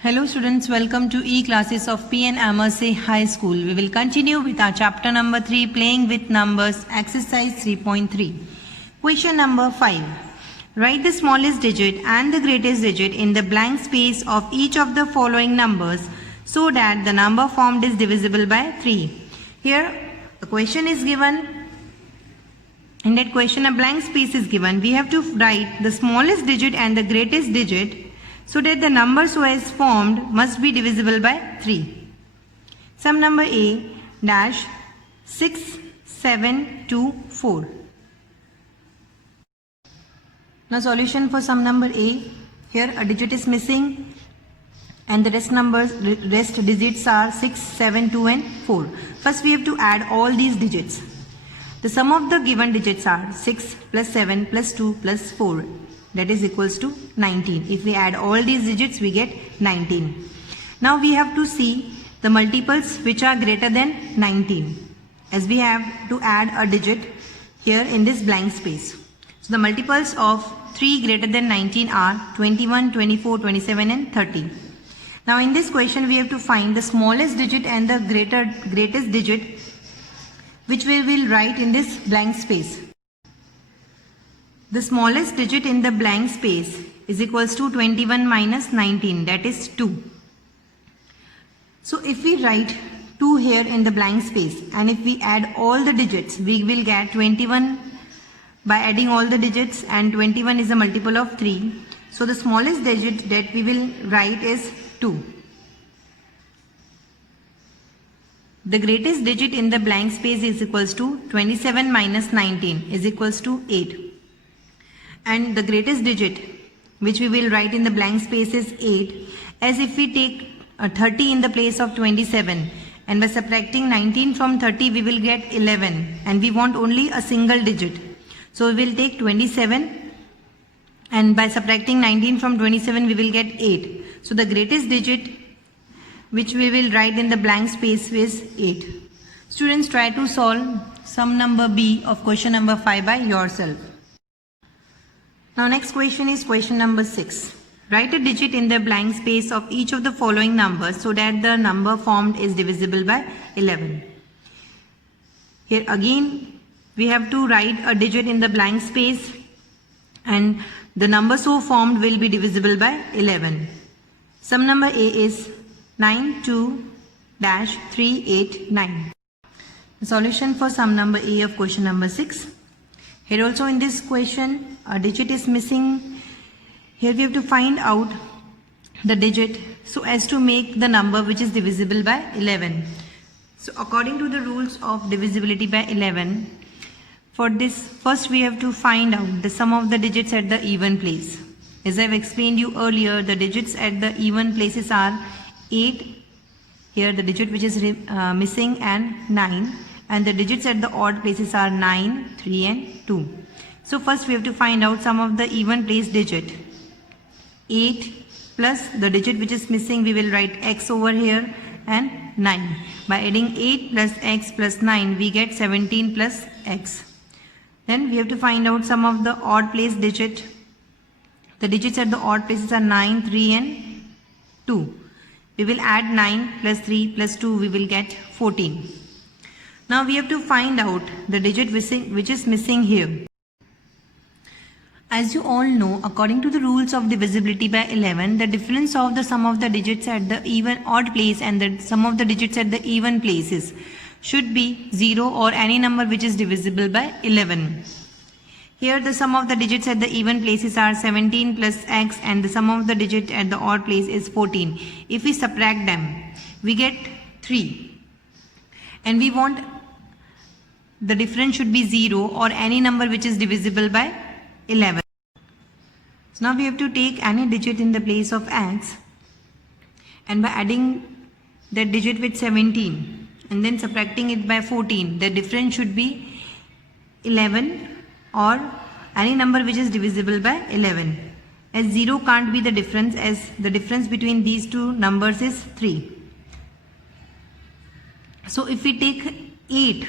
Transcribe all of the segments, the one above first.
Hello students, welcome to e-classes of P.N. Amerse High School. We will continue with our chapter number 3, Playing with Numbers, exercise 3.3. Question number 5. Write the smallest digit and the greatest digit in the blank space of each of the following numbers so that the number formed is divisible by 3. Here the question is given. In that question a blank space is given. We have to write the smallest digit and the greatest digit so that the number so as formed must be divisible by 3. Sum number A dash 6, 7, 2, 4. Now solution for sum number A. Here a digit is missing and the rest digits are 6, 7, 2 and 4. First we have to add all these digits. The sum of the given digits are 6 plus 7 plus 2 plus 4. That is equals to 19. If we add all these digits, we get 19. Now we have to see the multiples which are greater than 19, as we have to add a digit here in this blank space. So the multiples of 3 greater than 19 are 21, 24, 27 and 30. Now in this question we have to find the smallest digit and the greatest digit, which we will write in this blank space. The smallest digit in the blank space is equals to 21 minus 19, that is 2. So if we write 2 here in the blank space and if we add all the digits, we will get 21 by adding all the digits, and 21 is a multiple of 3. So the smallest digit that we will write is 2. The greatest digit in the blank space is equals to 27 minus 19 is equals to 8. And the greatest digit which we will write in the blank space is 8, as if we take 30 in the place of 27 and by subtracting 19 from 30 we will get 11, and we want only a single digit. So we will take 27 and by subtracting 19 from 27 we will get 8. So the greatest digit which we will write in the blank space is 8. Students, try to solve sum number B of question number 5 by yourself. Now next question is question number 6. Write a digit in the blank space of each of the following numbers so that the number formed is divisible by 11. Here again we have to write a digit in the blank space and the number so formed will be divisible by 11. Sum number A is 92-389. The solution for sum number A of question number 6. Here also in this question a digit is missing. Here we have to find out the digit so as to make the number which is divisible by 11. So according to the rules of divisibility by 11, for this first we have to find out the sum of the digits at the even place. As I have explained you earlier, the digits at the even places are 8, here the digit which is missing, and 9, and the digits at the odd places are 9, 3 and 2. So first we have to find out sum of the even place digit. 8 plus the digit which is missing, we will write x over here, and 9. By adding 8 plus x plus 9 we get 17 plus x. Then we have to find out sum of the odd place digit. The digits at the odd places are 9, 3 and 2. We will add 9 plus 3 plus 2, we will get 14. Now we have to find out the digit which is missing here. As you all know, according to the rules of divisibility by 11, the difference of the sum of the digits at the even odd place and the sum of the digits at the even places should be 0 or any number which is divisible by 11. Here the sum of the digits at the even places are 17 plus x, and the sum of the digit at the odd place is 14. If we subtract them, we get 3. And we want the difference should be 0 or any number which is divisible by 11. So now we have to take any digit in the place of x, and by adding that digit with 17 and then subtracting it by 14, the difference should be 11 or any number which is divisible by 11. As 0 can't be the difference, as the difference between these two numbers is 3. So if we take 8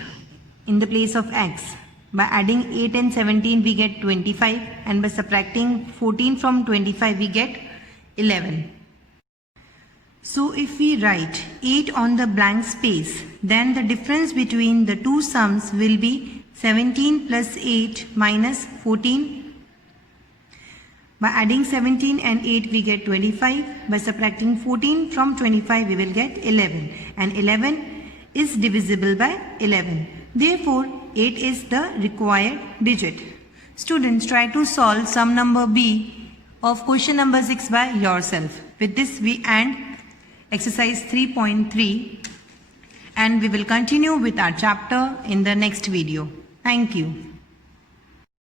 in the place of x, by adding 8 and 17 we get 25, and by subtracting 14 from 25 we get 11. So if we write 8 on the blank space, then the difference between the two sums will be 17 plus 8 minus 14. By adding 17 and 8 we get 25. By subtracting 14 from 25 we will get 11. And 11 is divisible by 11. Therefore 8 is the required digit. Students, try to solve sum number B of question number 6 by yourself. With this we end exercise 3.3 and we will continue with our chapter in the next video. Thank you.